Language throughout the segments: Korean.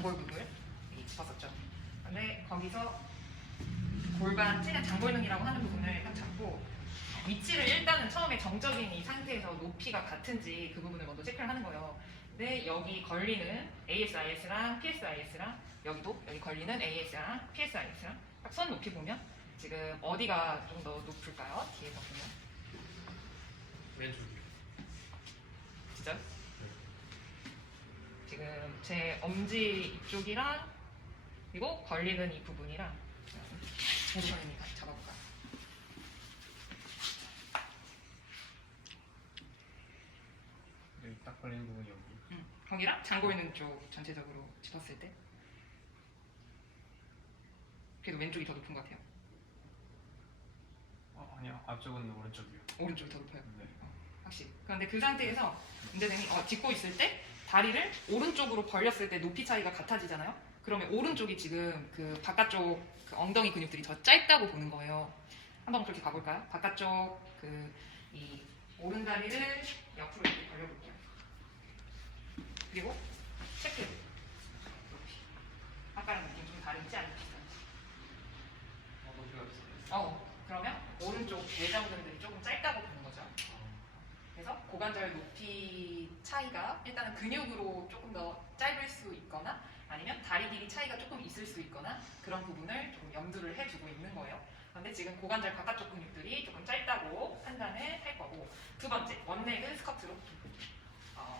장골근을 짚었었죠. 근데 거기서 골반 최대한 장골근이라고 하는 부분을 딱 잡고 위치를 일단은 처음에 정적인 이 상태에서 높이가 같은지 그 부분을 먼저 체크를 하는 거예요. 근데 여기 걸리는 ASIS랑 PSIS랑 여기도 여기 걸리는 AS랑 PSIS랑 딱 선 높이 보면 지금 어디가 좀 더 높을까요? 뒤에서 보면 왼쪽이요. 진짜? 지금 제 엄지 이쪽이랑 그리고 걸리는 이 부분이랑 포지션이니까 잡아볼까요? 여기 딱 걸리는 부분이 여기. 거기랑 장고 있는 쪽 전체적으로 짚었을 때 그래도 왼쪽이 더 높은 것 같아요. 아니요, 앞쪽은 오른쪽이요. 오른쪽이 더 높아요. 네. 확실히. 그런데 그 상태에서 문제생이 짚고 있을 때 다리를 오른쪽으로 벌렸을 때 높이 차이가 같아지잖아요. 그러면 오른쪽이 지금 그 바깥쪽 그 엉덩이 근육들이 더 짧다고 보는 거예요. 한번 그렇게 가볼까요? 바깥쪽 그 이 오른 다리를 옆으로 이렇게 벌려볼게요. 그리고 체크 높이. 아까랑 느낌 좀 다른지 아니면 비슷한지. 높이가 비슷해요. 그러면 오른쪽 내전근들이 조금 짧다고 보는 거죠. 그래서 고관절 높이 차이가 일단은 근육으로 조금 더 짧을 수 있거나 아니면 다리 길이 차이가 조금 있을 수 있거나 그런 부분을 조금 염두를 해두고 있는 거예요. 그런데 지금 고관절 바깥쪽 근육들이 조금 짧다고 판단을 할 거고 두 번째, 원레그 스쿼트로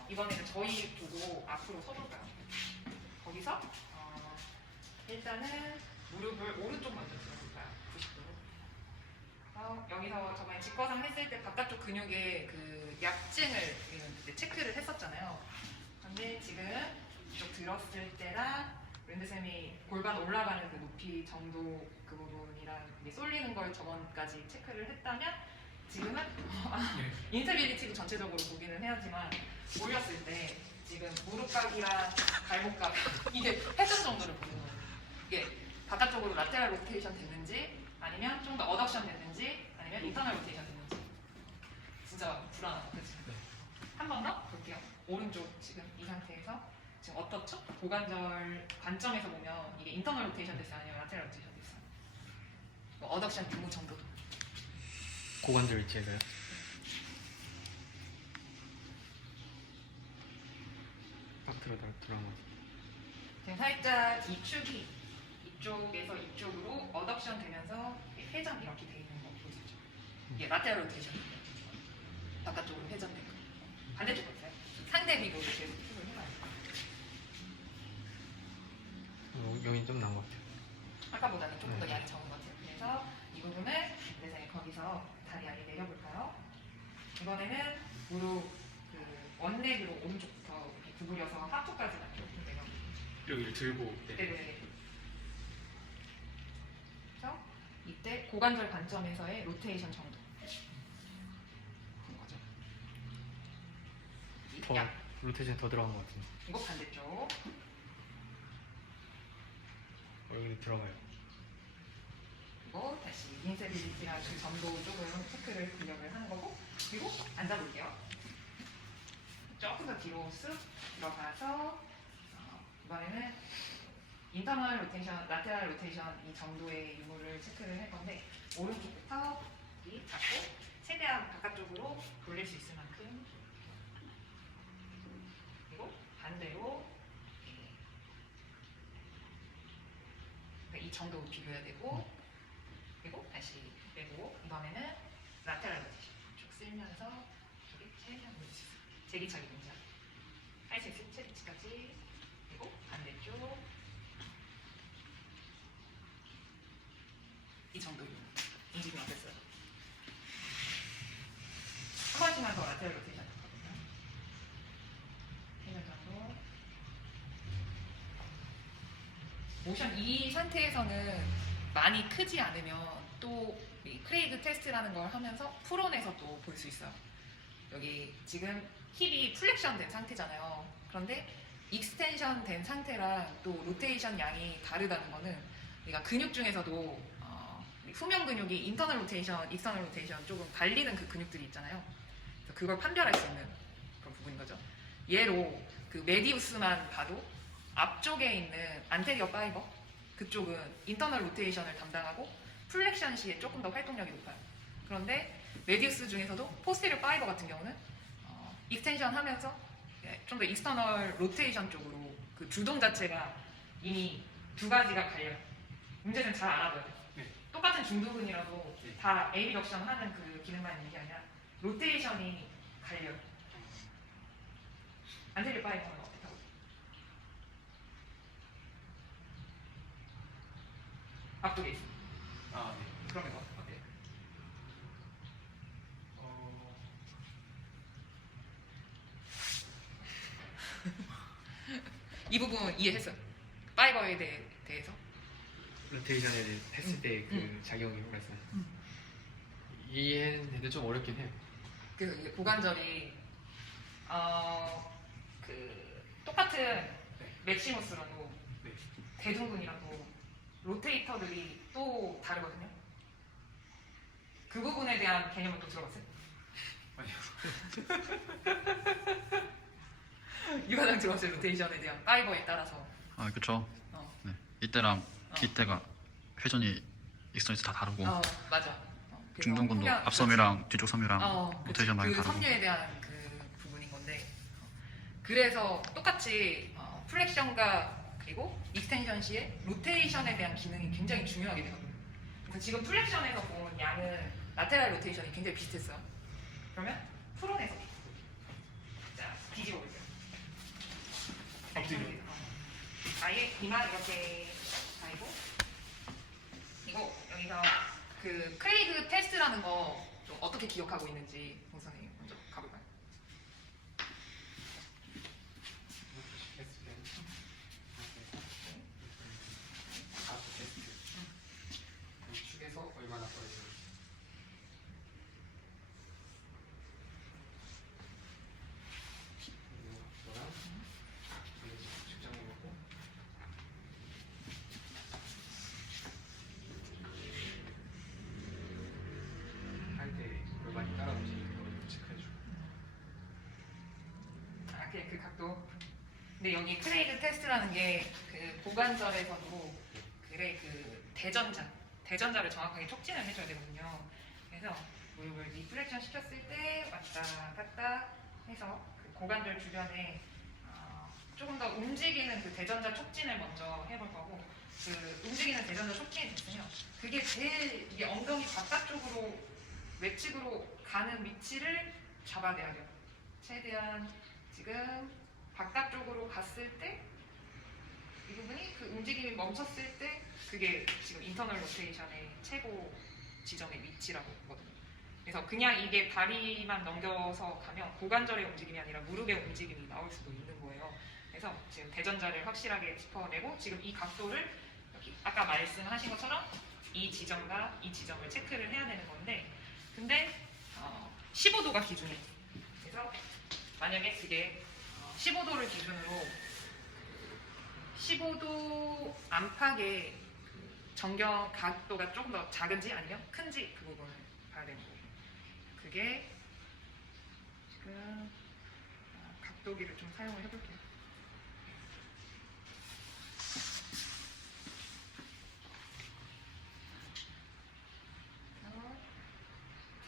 이번에는 저희 보고 앞으로 서볼까요? 거기서 일단은 무릎을 오른쪽 먼저 들어볼까요? 90도로. 여기서 저번에 직거상 했을 때 바깥쪽 근육의 그 약증을 그때 체크를 했었잖아요. 근데 지금 이쪽 들었을 때랑 랜드쌤이 골반 올라가는 그 높이 정도 그 부분이랑 이게 쏠리는 걸 저번까지 체크를 했다면 지금은 인스테빌리티도 전체적으로 보기는 해야지만 올렸을 때 지금 무릎각이랑 발목각 이게 회전 정도를 보는 거예요. 이게 바깥쪽으로 라테랄 로테이션 됐는지 아니면 좀 더 어덕션 됐는지 아니면 인터널 로테이션 됐는지 진짜 불안하다, 그치? 네. 한 번 더 볼게요. 오른쪽 지금 이 상태에서 지금 어떻죠? 고관절 관점에서 보면 이게 인터널 로테이션 됐어요? 아니면 라테랄 로테이션 됐어요? 뭐 어덕션 규모 정도도 고관절 위치에서요? 딱 들어간 것 같아요. 지금 살짝 이 축이 이쪽에서 이쪽으로 어덕션 되면서 회전 이렇게 돼 있는 거 보시죠. 이게 라테랄 로테이션 바깥쪽으로 회전된 거. 반대쪽 보세요. 상대 비교로 계속 축을 해봐요. 여긴 좀 나은 것 같아요. 아까보다는 조금 더 양이 적은 것 같아요. 그래서 이 부분을 이제 거기서 다리 아래 내려볼까요? 이번에는 무릎 그 원렉으로 오른쪽부터 이렇게 구부려서 하프까지 이렇게 내려. 여기를 들고. 네네. 그래서 이때 고관절 관점에서의 로테이션 정도 보는 거죠. 더 로테이션 더 들어간 것 같은데. 이거 반대쪽. 여기 들어가요. 그리고 다시 인세빌리티나 그 점도 조금 체크를 근력을 하는 거고 그리고 앉아볼게요. 조금 더 뒤로 쓱 들어가서 이번에는 인터널 로테이션, 라테랄 로테이션 이 정도의 유무를 체크를 할 건데 오른쪽부터 여기 잡고 최대한 바깥쪽으로 돌릴 수 있을 만큼 그리고 반대로 이 정도 비교해야 되고 그리고 다시 빼고 이번에는 라테랄 로테이션 쭉 쓸면서 여기 최대한 돌릴 수 있어요. 제기차기 동작 할 수 있을 체리치까지 그리고 반대쪽 이 정도 인지도 어땠어요? 한 번씩만 더 라테랄 로테이션 해보거든요. 회전 정도 모션 이 상태에서는 많이 크지 않으면 또 이 크레이그 테스트라는 걸 하면서 풀온에서 또 볼 수 있어요. 여기 지금 힙이 플렉션 된 상태잖아요. 그런데 익스텐션 된 상태랑 또 로테이션 양이 다르다는 거는 우리가 근육 중에서도 후면 근육이 인터널 로테이션, 익스터널 로테이션 조금 갈리는 그 근육들이 있잖아요. 그래서 그걸 판별할 수 있는 그런 부분인 거죠. 예로 그 메디우스만 봐도 앞쪽 위쪽에 있는 안테리어 파이버 그쪽은 인터널 로테이션을 담당하고 플렉션 시에 조금 더 활동력이 높아요. 그런데 메디우스 중에서도 포스테리어 파이버 같은 경우는 익스텐션 하면서 좀 더 익스터널 로테이션 쪽으로 그 주동 자체가 이미 두 가지가 갈려요. 문제는 잘 알아둬야 돼요. 네. 똑같은 중두근이라도 네. 다 에이비덕션 하는 그 기능만 있는 게 아니라 로테이션이 갈려요. 안테리어 파이버는 어떻게 하고 있어요? 앞쪽에 있어요. 아, 네. 그러면 어때요? 이 부분 이해했어요. 파이버에 대해서. 로테이션에 했을 때 그 작용이 말씀하신. 이해했는데 좀 어렵긴 해요. 그 고관절이 그 똑같은 맥시무스라도 네. 대둔근이라도 로테이터들이 또 다르거든요. 그 부분에 대한 개념을 또 들어봤어요? 아니요. 유관장 들어봤어요? 로테이션에 대한 파이버에 따라서. 아, 그쵸. 어. 네. 이때랑 뒤때가 회전이 익스턴에서 다 다르고 맞아. 그래서 중둔근도 후면- 앞섬이랑 뒤쪽 섬이랑 그치. 로테이션 많이 그 다르고. 섬유에 대한 그 부분인 건데 그래서 똑같이 플렉션과 그리고 익스텐션 시에 로테이션에 대한 기능이 굉장히 중요하게 되거든요. 그래서 지금 플렉션에서 본 양은 라테랄 로테이션이 굉장히 비슷했어요. 그러면 프론에서 자 뒤집어 볼게요. 엎드려. 아예 이마 이렇게 가이고 그리고 여기서 그 크레이그 테스트라는 거 좀 어떻게 기억하고 있는지 홍 선생님 먼저 가볼까요? 축에서 얼마나 떨어지는지. 이거랑 측정해 보고. 할 때 골반이 따라 움직이는 걸 체크해주고. 그 각도. 근데 여기 크레이그 테스트라는 게 그 고관절에서도 그래 그 대전자를 정확하게 촉진을 해줘야 되거든요. 그래서 무릎을 리플렉션 시켰을 때 왔다 갔다 해서 그 고관절 주변에 조금 더 움직이는 그 대전자 촉진을 먼저 해볼 거고 그 움직이는 대전자 촉진이 됐으면 그게 제일 이게 엉덩이 바깥쪽으로 외측으로 가는 위치를 잡아내야 돼요. 최대한 지금 바깥쪽으로 갔을 때 이 부분이 그 움직임이 멈췄을 때 그게 지금 인터널 로테이션의 최고 지점의 위치라고 보거든요. 그래서 그냥 이게 다리만 넘겨서 가면 고관절의 움직임이 아니라 무릎의 움직임이 나올 수도 있는 거예요. 그래서 지금 대전자를 확실하게 짚어내고 지금 이 각도를 여기 아까 말씀하신 것처럼 이 지점과 이 지점을 체크를 해야 되는 건데 근데 15도가 기준이에요. 그래서 만약에 그게 15도를 기준으로 15도 안팎의 정경 각도가 조금 더 작은지 아니면 큰지 그 부분을 봐야 되는 거예요. 그게 지금 각도기를 좀 사용을 해볼게요.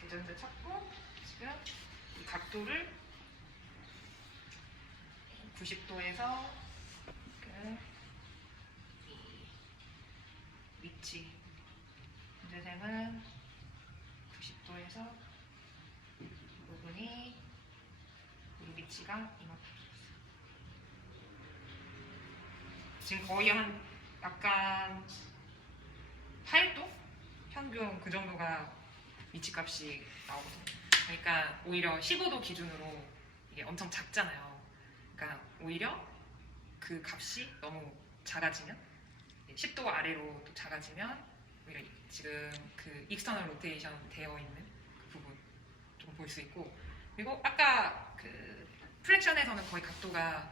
대전자 찾고 지금 이 각도를 90도에서 이 위치 문제점은 90도에서 부분이 우리 위치가 이만큼 지금 거의 한 약간 8도? 평균 그 정도가 위치값이 나오거든요. 그러니까 오히려 15도 기준으로 이게 엄청 작잖아요. 그러니까 오히려 그 값이 너무 작아지면 10도 아래로 또 작아지면 오히려 지금 그 익스터널 로테이션 되어 있는 그 부분 좀 볼 수 있고 그리고 아까 그 플렉션에서는 거의 각도가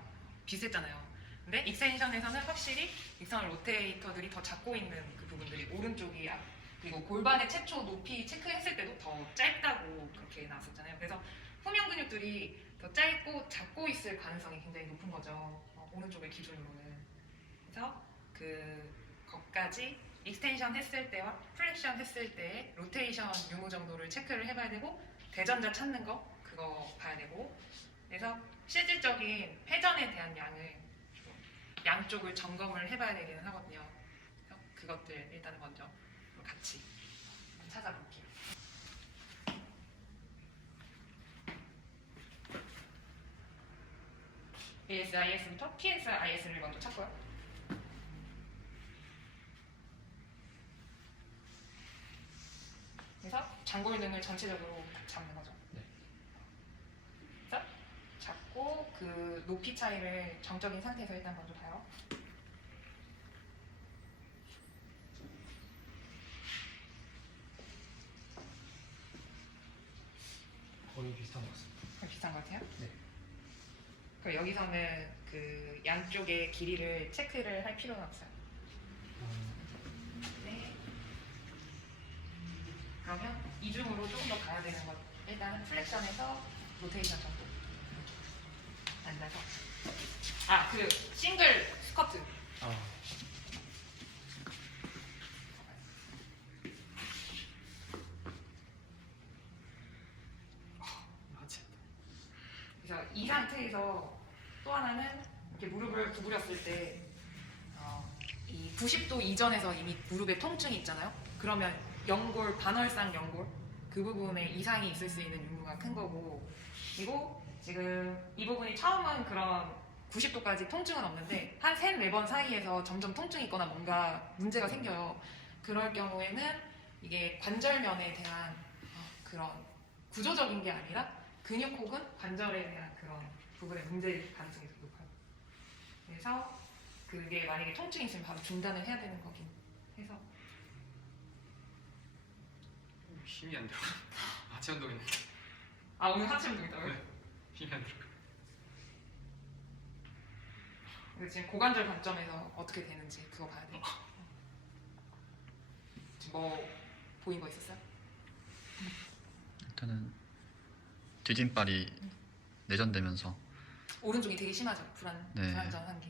비슷했잖아요. 근데 익스텐션에서는 확실히 익스터널 로테이터들이 더 잡고 있는 그 부분들이 오른쪽이 그리고 골반의 최초 높이 체크했을 때도 더 짧다고 그렇게 나왔었잖아요. 그래서 후면 근육들이 더 짧고 잡고 있을 가능성이 굉장히 높은 거죠. 오른쪽의 기준으로는. 그것까지 익스텐션 했을 때와 플렉션 했을 때의 로테이션 유무 정도를 체크를 해봐야 되고 대전자 찾는 거 그거 봐야 되고 그래서 실질적인 회전에 대한 양을 좀 양쪽을 점검을 해봐야 되기는 하거든요. 그래서 그것들 일단은 먼저 같이 찾아볼게요. ASIS부터 PSIS를 먼저 찾고요. 그래서 장골등을 전체적으로 다 잡는 거죠. 네. 그래서 잡고 그 높이 차이를 정적인 상태에서 일단 먼저 봐요. 거의 비슷한 것 같습니다. 비슷한 것 같아요? 네. 그럼 여기서는 그 양쪽의 길이를 체크를 할 필요는 없어요. 네. 그러면 이중으로 조금 더 가야 되는 것. 일단은 플렉션에서 로테이션 정도. 앉아서. 그 싱글 스쿼트. 하체. 그래서 이 상태에서 또 하나는 이렇게 무릎을 구부렸을 때 이 90도 이전에서 이미 무릎에 통증이 있잖아요. 그러면 연골, 반월상 연골 그 부분에 이상이 있을 수 있는 유무가 큰 거고 그리고 지금 이 부분이 처음은 그런 90도까지 통증은 없는데 한 3, 4번 사이에서 점점 통증이 있거나 뭔가 문제가 생겨요. 그럴 경우에는 이게 관절면에 대한 그런 구조적인 게 아니라 근육 혹은 관절에 대한 그런 부분에 문제일 가능성이 더 높아요. 그래서 그게 만약에 통증이 있으면 바로 중단을 해야 되는 거긴 해서 힘이 안 들어. 하체 운동인데. 오늘 하체 운동이다고요? 네. 힘이 안 들어. 근데 지금 고관절 관점에서 어떻게 되는지 그거 봐야 돼요. 지금 뭐 보인 거 있었어요? 일단은 디딤발이 내전되면서 오른쪽이 되게 심하죠. 네. 불안정한 게.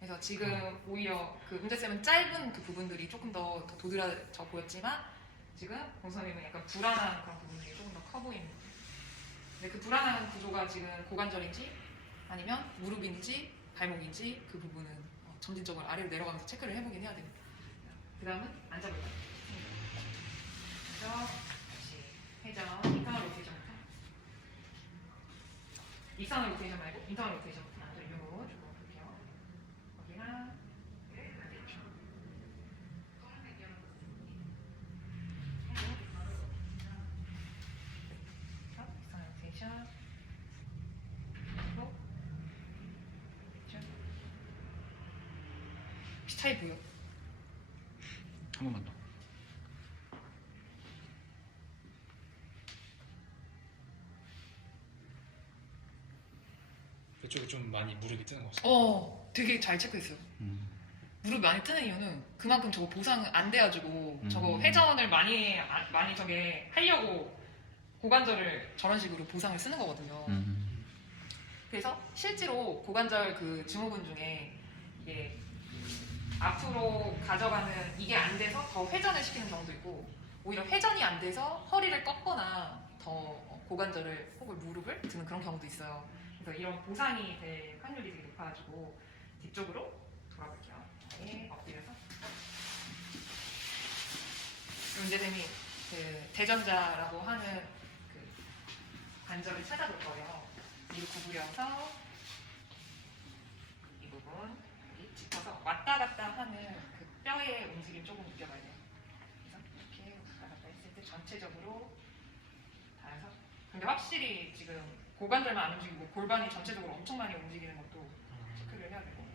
그래서 지금 오히려 그 문제쌤은 짧은 그 부분들이 조금 더 도드라져 보였지만 지금 공선님은 약간 불안한 그런 부분들이 조금 더 커 보이는 거예요. 근데 그 불안한 구조가 지금 고관절인지 아니면 무릎인지 발목인지 그 부분은 점진적으로 아래로 내려가면서 체크를 해보긴 해야 됩니다. 그 다음은 앉아볼까요? 그래서 다시 회전, 인터널 로테이션부터 익스터널 로테이션 말고 인터널 로테이션부터 먼저 유무 조금 볼게요. 거기랑 반대쪽. 익스터널 로테이션 그리고 스타일 보여? 한 번만 더. 그쪽에 좀 많이 무릎이 뜨는 것 같아요. 되게 잘 체크했어요. 무릎 많이 트는 이유는 그만큼 저거 보상 안 돼가지고 저거 회전을 많이 저게 하려고 고관절을 저런 식으로 보상을 쓰는 거거든요. 그래서 실제로 고관절 그 증후군 중에 이게 앞으로 가져가는 이게 안 돼서 더 회전을 시키는 경우도 있고 오히려 회전이 안 돼서 허리를 꺾거나 더 고관절을 혹은 무릎을 드는 그런 경우도 있어요. 그래서 이런 보상이 될 확률이 되게 높아가지고 뒤쪽으로 돌아볼게요. 네, 엎드려서. 문제점이 그 대전자라고 하는 그 관절을 찾아볼 거예요. 이를 구부려서 이 부분 여기 짚어서 왔다 갔다 하는 그 뼈의 움직임 조금 느껴봐야 돼요. 그래서 이렇게 왔다 갔다 했을 때 전체적으로 닿아서 근데 확실히 지금 고관절만 안 움직이고 골반이 전체적으로 엄청 많이 움직이는 것도 체크를 해야 되고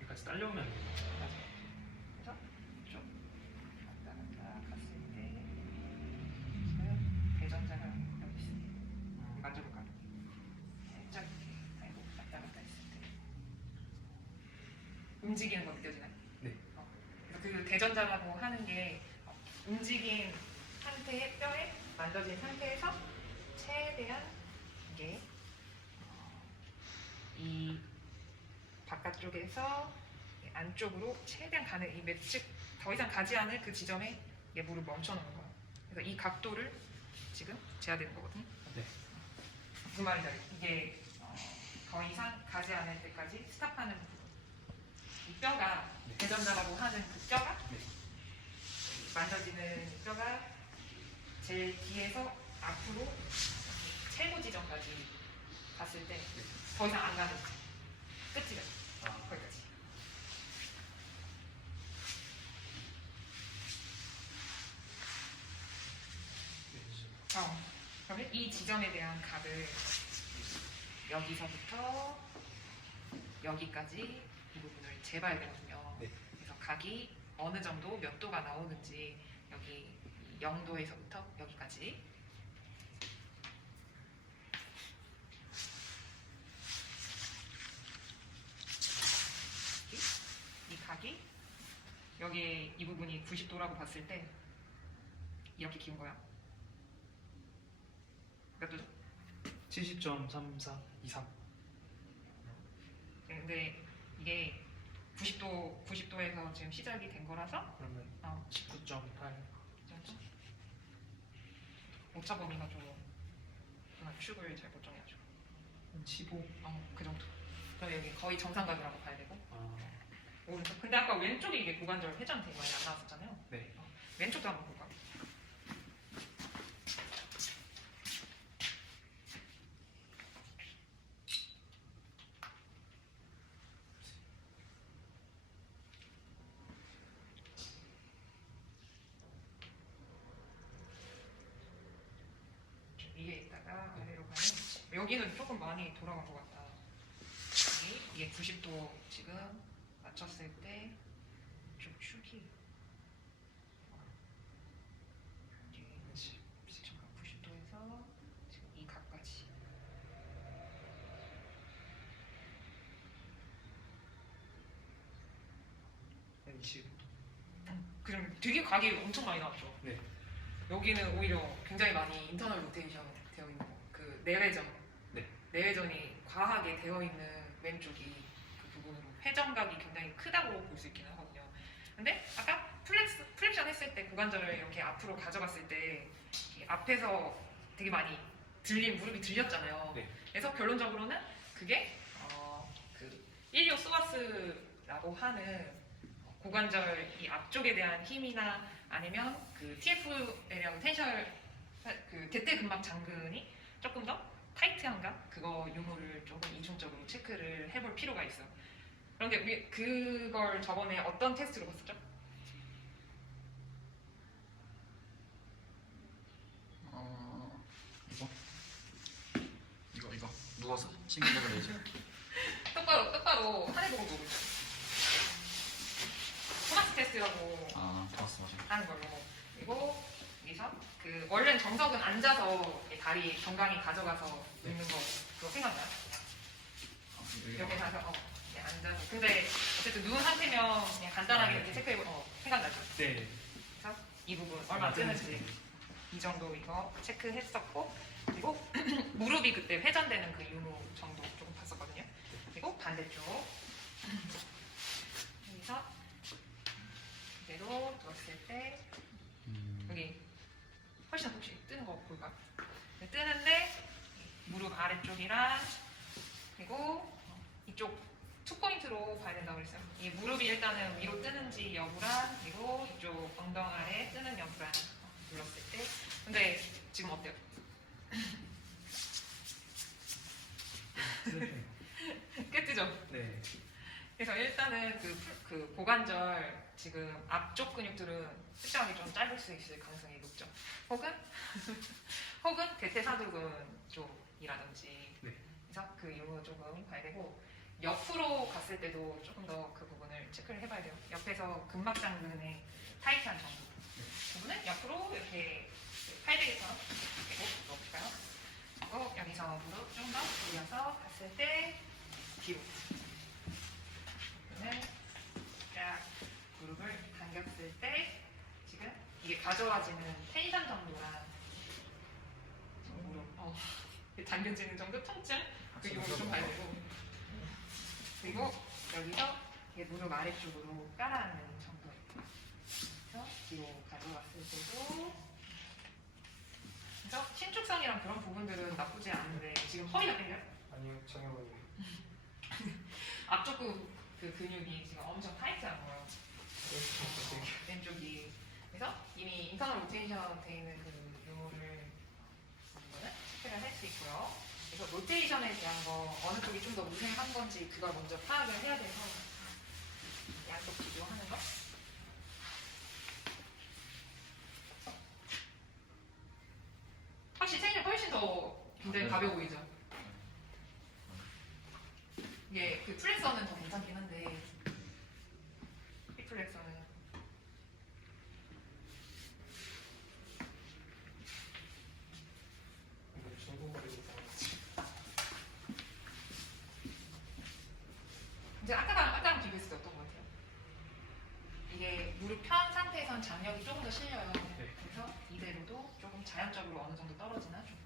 여기까지 딸려오면 맞아요. 그래서 좀 왔다 갔다 갔을 때 지금 대전자가 여기 있습니다. 만져볼까요? 살짝 이렇게 아이고 왔다 갔다 했을 때 움직이는 거 느껴지나요? 네. 그래서 그 대전자라고 하는 게 움직인 상태의 뼈에 만져진 상태에서 최대한 이게 이 바깥쪽에서 안쪽으로 최대한 가는 이 매측 더 이상 가지 않을 그 지점에 얘 무릎 멈춰놓는 거야. 그래서 이 각도를 지금 재야 되는 거거든. 네. 무슨 말인지 알겠어? 이게 더 이상 가지 않을 때까지 스탑하는 부분. 이 뼈가 네. 대전자라고 하는 그 뼈가 네. 만져지는 뼈가 제일 뒤에서 앞으로 최고 지점까지 갔을 때 더 이상 안 가는 거지. 끝이야. 거기까지. 그러면 이 지점에 대한 각을 여기서부터 여기까지 이 부분을 재봐야 되거든요. 네. 그래서 각이 어느 정도 몇 도가 나오는지 여기 0도에서부터 여기까지 이 각이 여기 이 부분이 90도라고 봤을 때 이렇게 기운 거야. 몇 도죠? 70.34 23. 근데 이게 90도에서 지금 시작이 된 거라서 그러면 19.8. 오차 범위가 좀 축을 잘 못 정해가지고 15. 그 정도. 그럼 여기 거의 정상각이라고 봐야 되고 아, 오른쪽. 근데 아까 왼쪽에 이게 고관절 회전 되게 많이 안 나왔었잖아요. 네. 왼쪽도 한번 볼까? 위에 있다가 아래로 가면 여기는 조금 많이 돌아간 것 같다. 이게 90도 지금 맞췄을 때 좀 축이 지금 90도에서 지금 이 각까지 한 25도. 그럼 되게 각이 엄청 많이 나왔죠. 네. 여기는 오히려 굉장히 많이 인터널 로테이션 되어 있는 거. 그 내외전. 네. 내외전이 과하게 되어 있는 왼쪽이 그 부분으로 회전각이 굉장히 크다고 볼 수 있긴 하거든요. 근데 아까 플렉션 했을 때 고관절을 이렇게 앞으로 가져갔을 때 이 앞에서 되게 많이 무릎이 들렸잖아요. 네. 그래서 결론적으로는 그게 그 일리오소아스라고 하는 고관절 이 앞쪽에 대한 힘이나 아니면 그 TFL이라고 텐셜 그 대퇴 근막 장근이 조금 더 타이트한가 그거 유무를 조금 이중적으로 체크를 해볼 필요가 있어요. 그런데 우리 그걸 저번에 어떤 테스트로 봤었죠? 이거 누워서 싱글레벨 레이저. 똑바로 하늘 보고 보고 있어요. 토마스 테스트라고 봤어. 하는 걸로. 그리고 여기서 그 원래는 정석은 앉아서 이 다리 정강이 가져가서 있는 거 그거 생각나요? 이렇게 가서 앉아서. 근데 어쨌든 누운 상태면 그냥 간단하게 이렇게 체크해 생각나죠? 네. 그래서 이 부분 얼마 뜨는지 이 정도 이거 체크했었고 그리고 무릎이 그때 회전되는 그 유무 정도 조금 봤었거든요. 그리고 반대쪽 여기서 그대로 누웠을 때 여기 훨씬 혹시 뜨는 거 볼까? 뜨는데 무릎 아래쪽이랑 그리고 이쪽 투포인트로 봐야 된다고 그랬어요. 이 무릎이 일단은 위로 뜨는지 여부랑 그리고 이쪽 엉덩 아래 뜨는 여부랑 눌렀을 때 근데 지금 어때요? 깨뜨죠? 네. 그래서 일단은 그 고관절 지금 앞쪽 근육들은 특정하게 좀 짧을 수 있을 가능성이 높죠. 혹은 대퇴사두근 쪽이라든지. 네. 그래서 그 유무 조금 봐야 되고 옆으로 갔을 때도 조금 더 그 부분을 체크를 해봐야 돼요. 옆에서 근막장근의 타이트한 정도. 부분은 옆으로 이렇게 팔베개처럼 되고 넣어볼까요? 그리고 여기서 무릎 좀 더 돌려서 갔을 때 뒤로. 쫙 무릎을 당겼을 때 지금 이게 가져와지는 텐션 정도랑 무릎 당겨지는 정도 통증 그 이거를 좀 봐야 되고 그리고 여기서 이게 무릎 아래쪽으로 깔아앉는 정도. 그래서 뒤로 가져왔을 때도 그래서 신축성이랑 그런 부분들은 나쁘지 않은데 지금 허리가 끌려요? 아니요, 정형은 앞쪽 그 근육이 지금 엄청 타이트한 거예요. 왼쪽이. 그래서 이미 인터널 로테이션 돼 있는 그 요를 체크를 할 수 있고요. 그래서 로테이션에 대한 거 어느 쪽이 좀 더 우세한 건지 그걸 먼저 파악을 해야 돼서 양쪽 비교하는 거. 확실히 체중이 훨씬 더 굉장히 가벼워 보이죠? 이게 그 플렉서는 더 괜찮긴 한데 힙 플렉서는 중국어리고 이제 아까랑 비교했을 때 어떤 것 같아요? 이게 무릎 편 상태에선 장력이 조금 더 실려요. 네. 그래서 이대로도 조금 자연적으로 어느 정도 떨어지나 조금.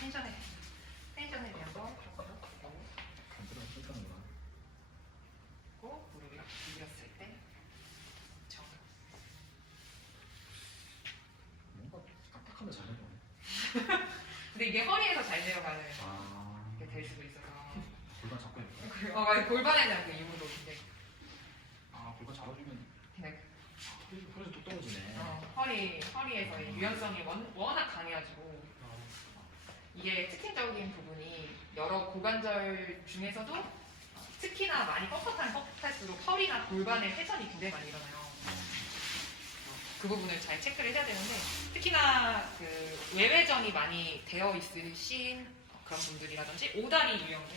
그래서 텐션에 대한 거 조금 더 보고 간단한 실천으로. 무릎 이렇게 비볐을 때 정도. 뭔가 딱딱하면 잘 내려가네. 근데 이게 허리에서 잘 내려가는 아. 게 될 수도 있어서. 골반 잡고 있는 맞아요. 골반에 대한 그 이유도 굉장히 아, 골반 잡아주면 굉장히 훨씬 뚝 떨어지네. 허리에서의 유연성이 워낙 강해가지고 이게 특징적인 부분이 여러 고관절 중에서도 특히나 많이 뻣뻣할수록 허리나 골반의 회전이 굉장히 많이 일어나요. 그 부분을 잘 체크를 해야 되는데 특히나 그 외회전이 많이 되어 있으신 그런 분들이라든지 오다리 유형들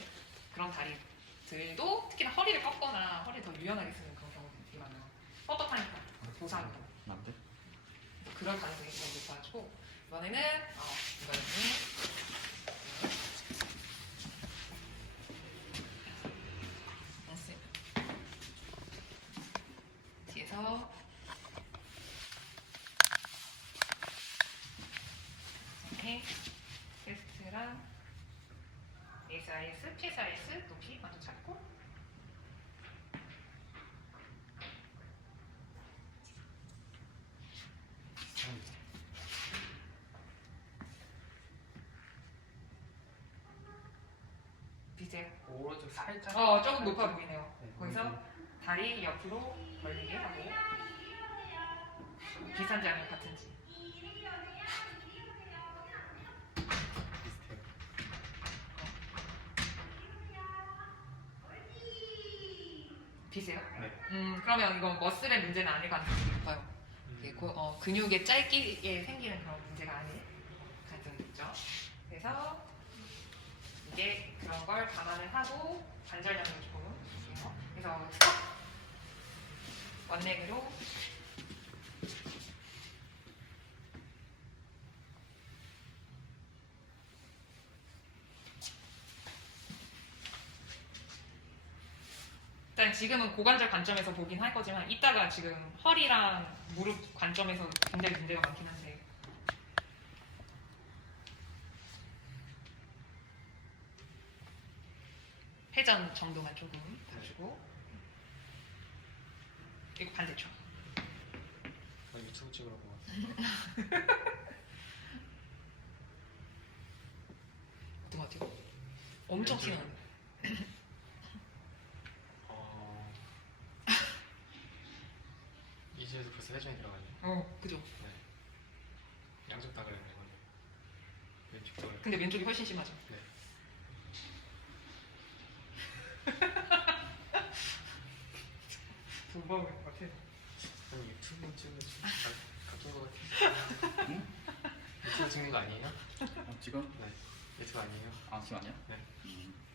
그런 다리들도 특히나 허리를 꺾거나 허리를 더 유연하게 쓰는 그런 경우들이 되게 많아요. 뻣뻣하니까 보상으로. 난데? 그럴 가능성이 굉장히 높아가지고 이번에는 이거는 뒤에서 이렇게 테스트랑 ASIS, PSIS 높이 먼저 잡고 비세요. 오른쪽 살짝 조금 높아 보이네요. 네, 거기서 다리 옆으로 벌리게 하고 비슷한지 아니면 같은지. 비슷해요. 비세요? 네. 그러면 이건 머슬의 문제는 아닐 가능성이 높아요. 이게 근육의 짧기에 생기는 그런 문제가 아닐 가능성이 있죠. 그래서 이게 그런 걸 감안을 하고 관절량을 조금 볼게요. 그래서 스쿼트 원렉으로 일단 지금은 고관절 관점에서 보긴 할 거지만 이따가 지금 허리랑 무릎 관점에서 굉장히 문제가 많긴 한데 회전 정도만 조금 봐주고 이거 반대쪽 유튜브 찍으러 고 어떤 것 같아요? 엄청 왼쪽이요? 튀는 이제에서 벌써 회전이 들어가네요. 그죠? 네. 양쪽 다 그랬네 이거는. 왼쪽도 그랬고. 근데 왼쪽이 훨씬 심하죠? 네. 두번 것 같아 아니 유튜브 찍는 같은 거 같아. 응? 유튜브 찍는 거 아니에요? 지금? 네. 유튜브 아니에요? 아, 지금 아니야? 네.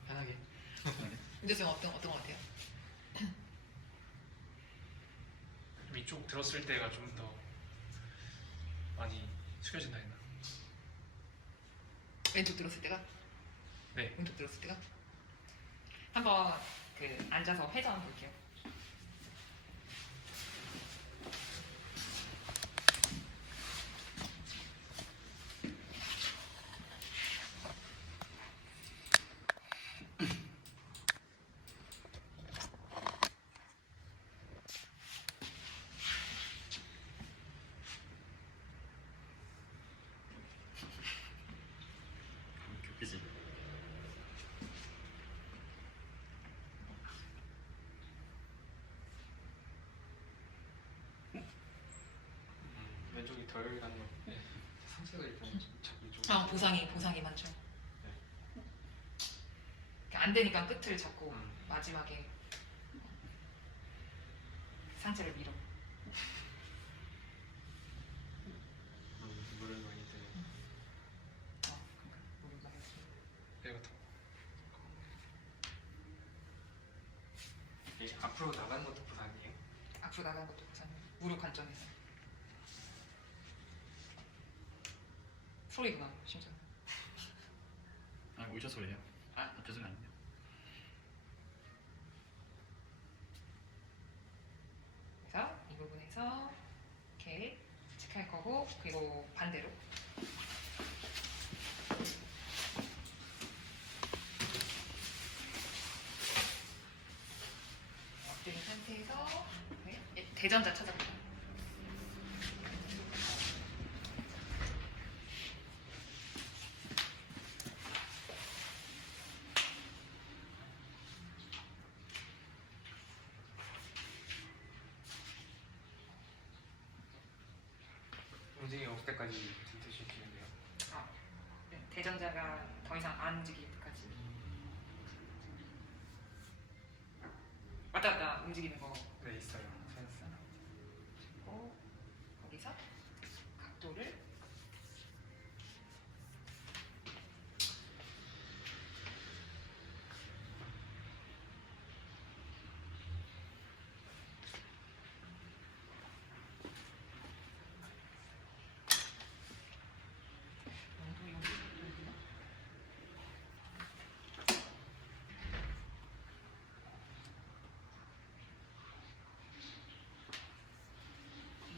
편하게. 윤재승 어떤 것 같아요? 좀 이쪽 들었을 때가 좀 더 많이 숙여진다 했나? 왼쪽 들었을 때가? 네. 왼쪽 들었을 때가? 한번 그 앉아서 회전 볼게요. 결 같은 거. 네. 상체가 일단 잡기 좀. 보상이 많죠. 안 되니까 끝을 잡고 마지막에 상체를 밀어. 물을 많이 드는. 모르겠어. 배가 더. 이게 앞으로 나가는 것도 부상이에요. 앞으로 나가는 것도 보상. 무릎 관점에서. 소리구나 심지어. 아 의자 소리예요. 아 죄송해요. 그래서 이 부분에서 이렇게 체크할 거고, 그리고 반대로 엎드린 상태에서 대전자 찾아볼게요. 움직임이 없을 때까지 들으시는데요. 대전자가 더 이상 안 움직일 때까지. 왔다 갔다 움직이는 거. 네 있어요. 찾았어요. 그리고 거기서 각도를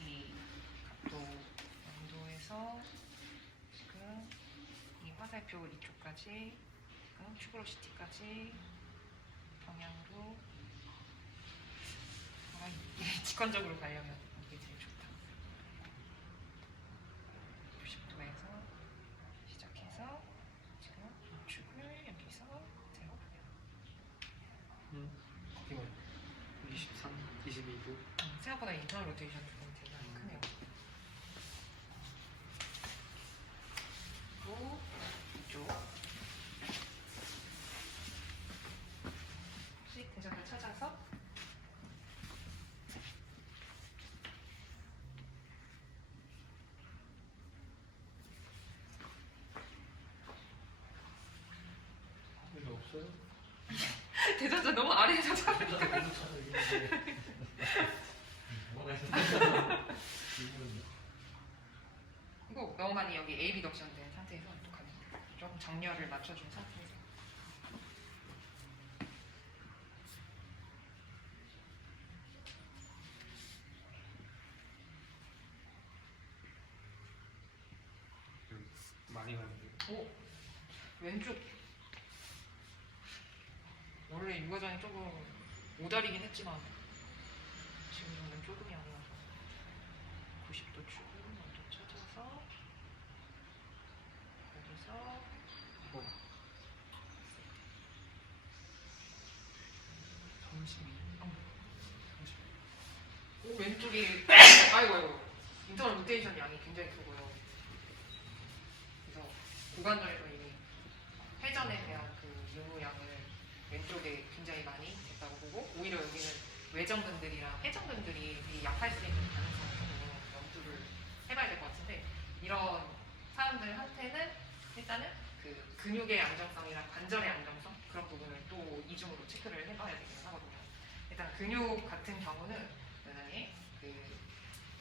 이 각도 영도에서 지금 이 화살표 이쪽까지, 지금 큐브로시티까지 방향으로 이게 직관적으로 가려면 이게 제일 좋다. 90도에서 시작해서 지금 우측을 여기서 세워보면 이거 23, 22도. 생각보다 인터널 로테이션 부분이 되게 많이 크네요. 그리고 이쪽 혹시 대전을 찾아서 이거 없어요? 대전자 너무 아래에서 찾아니까 이거 너무 많이 여기 AB 덕션 된 상태에서 또 가면 조금 정렬을 맞춰준 상태에서 많이 가는데. 왼쪽 원래 육아전이 조금 오다리긴 했지만 지금 정도는 조금이 아니라서 90도 축을 먼저 찾아서 여기서 어. 32. 오 왼쪽이 아이고 인터널 로테이션 양이 굉장히 크고요. 그래서 고관절에서 이미 회전에 대한 그 유무양을 왼쪽에 굉장히 많이 됐다고 보고, 오히려 여기는 외전근들이랑 회전근들이 되게 약할 수 있는 가능성을 좀 염두를 해봐야 될 것 같은데, 이런 사람들한테는 일단은 그 근육의 안정성이랑 관절의 안정성 그런 부분을 또 이중으로 체크를 해봐야 되긴 하거든요. 일단 근육 같은 경우는 여전히 그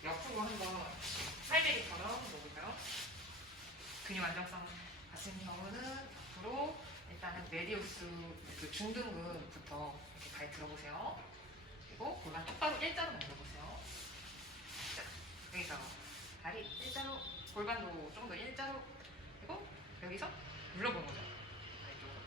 옆으로 한번 살베리처럼 먹을까요? 근육 안정성 같은 경우는 앞으로 일단은 메디우스 그 중둔근부터 이렇게 발 들어보세요. 그리고 골반 똑바로 일자로 만들어보세요. 자, 여기서 다리 일자로, 골반도 좀 더 일자로, 그리고 여기서 눌러보는 거죠. 아래쪽으로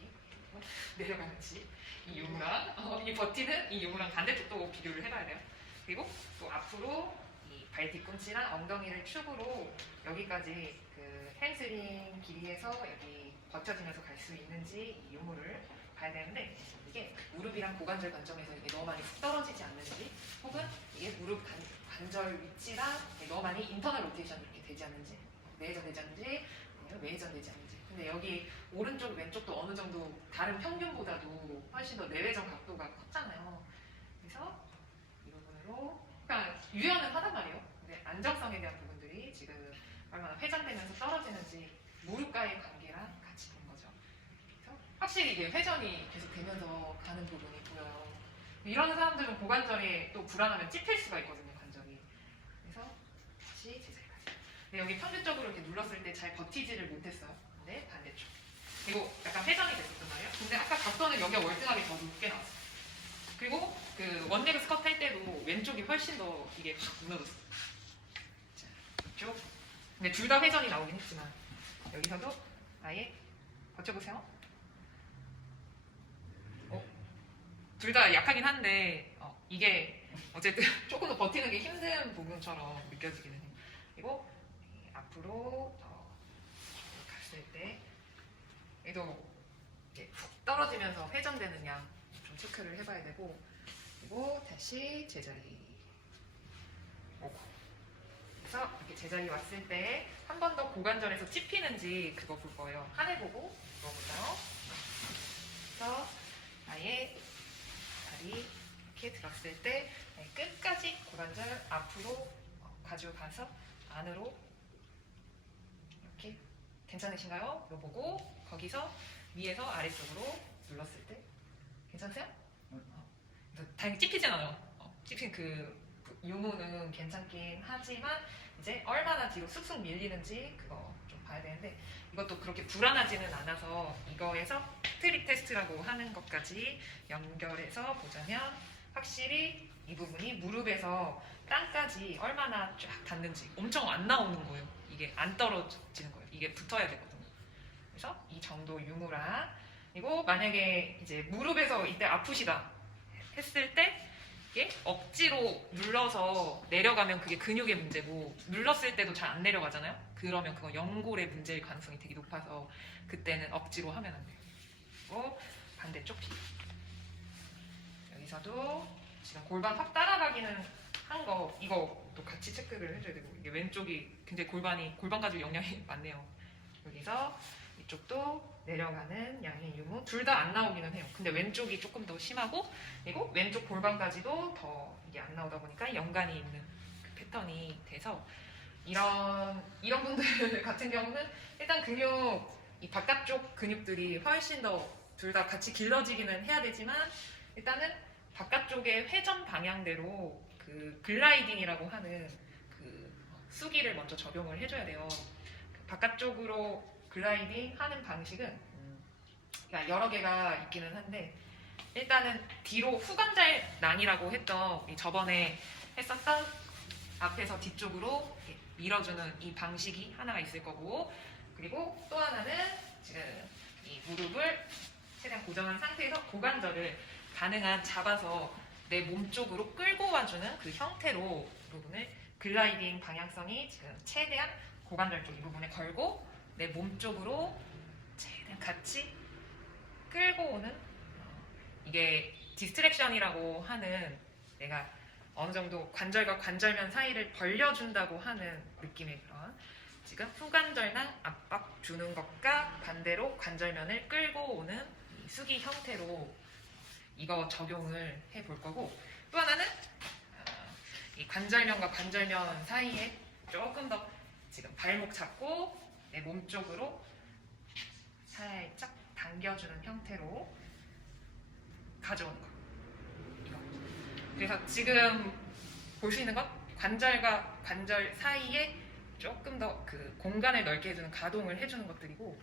이렇게 내려가는지 이 유무랑 이 버티는 이 유무랑 반대쪽도 비교를 해봐야 돼요. 그리고 또 앞으로 이 발 뒤꿈치랑 엉덩이를 축으로 여기까지 그 햄스트링 길이에서 여기 버텨지면서 갈 수 있는지 이 유무를 봐야 되는데 이게 무릎이랑 고관절 관점에서 이게 너무 많이 훅 떨어지지 않는지 혹은 이게 무릎 관절 위치랑 너무 많이 인터널 로테이션 이렇게 되지 않는지 내회전되지 않는지 아니면 외회전되지 않는지 근데 여기 오른쪽 왼쪽도 어느 정도 다른 평균보다도 훨씬 더 내외전 각도가 컸잖아요. 그래서 이 부분으로 그러니까 유연은 하단 말이에요. 근데 안정성에 대한 부분들이 지금 얼마나 회전되면서 떨어지는지 무릎과의 관계랑 같이 본 거죠. 그래서 확실히 이게 회전이 계속 되면서 가는 부분이 보여요. 이런 사람들은 고관절이 또 불안하면 찝힐 수가 있거든요, 관절이. 그래서 다시 제자리까지. 근데 여기 평균적으로 이렇게 눌렀을 때 잘 버티지를 못했어요. 근데 반대쪽. 그리고 약간 회전이 됐었단 말이에요. 근데 아까 각도는 여기가 월등하게 더 높게 나왔어요. 그리고 그 원레그 스쿼트 할 때도 왼쪽이 훨씬 더 이게 확 무너졌어요. 자, 이쪽. 근데 둘 다 회전이 나오긴 했지만 여기서도 아예 버텨보세요. 둘 다 약하긴 한데 이게 어쨌든 조금 더 버티는 게 힘든 부분처럼 느껴지기는 해요. 그리고 앞으로 더 갔을 때 얘도 이렇게 훅 떨어지면서 회전되는 양 좀 체크를 해봐야 되고 그리고 다시 제자리 오고 그래서 이렇게 제자리 왔을 때 한 번 더 고관절에서 찝히는지 그거 볼 거예요. 하늘 보고 물어볼까요? 그래서 아예 다리 이렇게 들었을 때 끝까지 고관절 앞으로 가져가서 안으로 이렇게 괜찮으신가요? 이거 보고 거기서 위에서 아래쪽으로 눌렀을 때 괜찮으세요? 그래서 다행히 찝히진 않아요. 찝힌 그 유무는 괜찮긴 하지만 이제 얼마나 뒤로 쑥쑥 밀리는지 그거 좀 봐야 되는데 이것도 그렇게 불안하지는 않아서 이거에서 트릭 테스트라고 하는 것까지 연결해서 보자면 확실히 이 부분이 무릎에서 땅까지 얼마나 쫙 닿는지 엄청 안 나오는 거예요. 이게 안 떨어지는 거예요. 이게 붙어야 되거든요. 그래서 이 정도 유무랑 그리고 만약에 이제 무릎에서 이때 아프시다 했을 때 이게 억지로 눌러서 내려가면 그게 근육의 문제고 눌렀을 때도 잘 안 내려가잖아요. 그러면 그건 연골의 문제일 가능성이 되게 높아서 그때는 억지로 하면 안 돼요. 그리고 반대쪽 비 여기서도 지금 골반 확 따라가기는 한 거 이거도 같이 체크를 해줘야 되고 이게 왼쪽이 굉장히 골반 가지고 영향이 많네요. 여기서 이쪽도 내려가는 양의 유무 둘 다 안 나오기는 해요. 근데 왼쪽이 조금 더 심하고 그리고 왼쪽 골반까지도 더 이게 안 나오다 보니까 연관이 있는 그 패턴이 돼서 이런 분들 같은 경우는 일단 근육 이 바깥쪽 근육들이 훨씬 더 둘 다 같이 길러지기는 해야 되지만 일단은 바깥쪽의 회전 방향대로 그 글라이딩이라고 하는 그 수기를 먼저 적용을 해줘야 돼요. 바깥쪽으로 글라이딩 하는 방식은 여러 개가 있기는 한데 일단은 뒤로 후관절난이라고 했던 저번에 했었던 앞에서 뒤쪽으로 밀어주는 이 방식이 하나가 있을 거고 그리고 또 하나는 지금 이 무릎을 최대한 고정한 상태에서 고관절을 가능한 잡아서 내 몸 쪽으로 끌고 와주는 그 형태로 부분을 글라이딩 방향성이 지금 최대한 고관절 쪽 이 부분에 걸고 내 몸 쪽으로 최대한 같이 끌고 오는 이게 디스트랙션이라고 하는 내가 어느 정도 관절과 관절면 사이를 벌려준다고 하는 느낌의 그런 지금 후관절낭 압박 주는 것과 반대로 관절면을 끌고 오는 이 수기 형태로 이거 적용을 해볼 거고 또 하나는 이 관절면과 관절면 사이에 조금 더 지금 발목 잡고 내 몸 쪽으로 살짝 당겨주는 형태로 가져오는 거. 이거. 그래서 지금 볼 수 있는 건 관절과 관절 사이에 조금 더 그 공간을 넓게 해주는 가동을 해주는 것들이고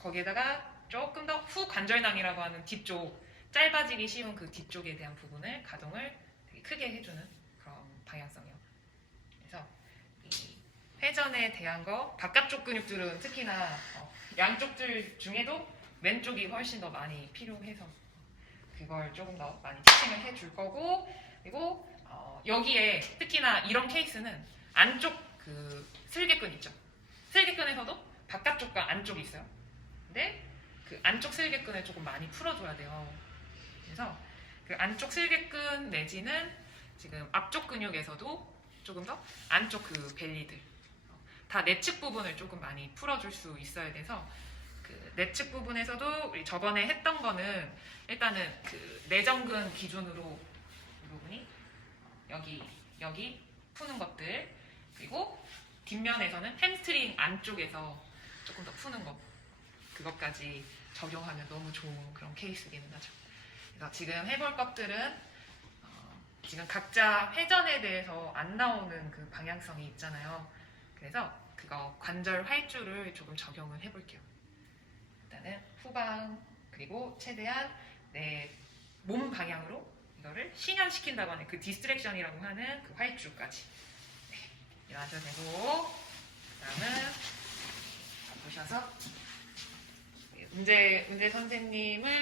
거기에다가 조금 더 후관절낭이라고 하는 뒤쪽 짧아지기 쉬운 그 뒤쪽에 대한 부분을 가동을 되게 크게 해주는 그런 방향성이요. 그래서 이 회전에 대한 거 바깥쪽 근육들은 특히나 양쪽들 중에도 왼쪽이 훨씬 더 많이 필요해서 그걸 조금 더 많이 티칭을 해줄 거고 그리고 여기에 특히나 이런 케이스는 안쪽 그 슬개근 있죠. 슬개근에서도 바깥쪽과 안쪽이 있어요. 근데 그 안쪽 슬개끈을 조금 많이 풀어줘야 돼요. 그래서 그 안쪽 슬개끈 내지는 지금 앞쪽 근육에서도 조금 더 안쪽 그 벨리들 다 내측 부분을 조금 많이 풀어줄 수 있어야 돼서 그 내측 부분에서도 우리 저번에 했던 거는 일단은 그 내전근 기준으로 이 부분이 여기 푸는 것들 그리고 뒷면에서는 햄스트링 안쪽에서 조금 더 푸는 것 그것까지 적용하면 너무 좋은 그런 케이스기는 하죠. 그래서 지금 해볼 것들은 지금 각자 회전에 대해서 안 나오는 그 방향성이 있잖아요. 그래서 그거 관절 활주를 조금 적용을 해볼게요. 일단은 후방 그리고 최대한 내 몸 방향으로 이거를 신현시킨다고 하는 그 디스트랙션이라고 하는 그 활주까지 일어나셔도 되고 그다음은 보셔서 은재 선생님을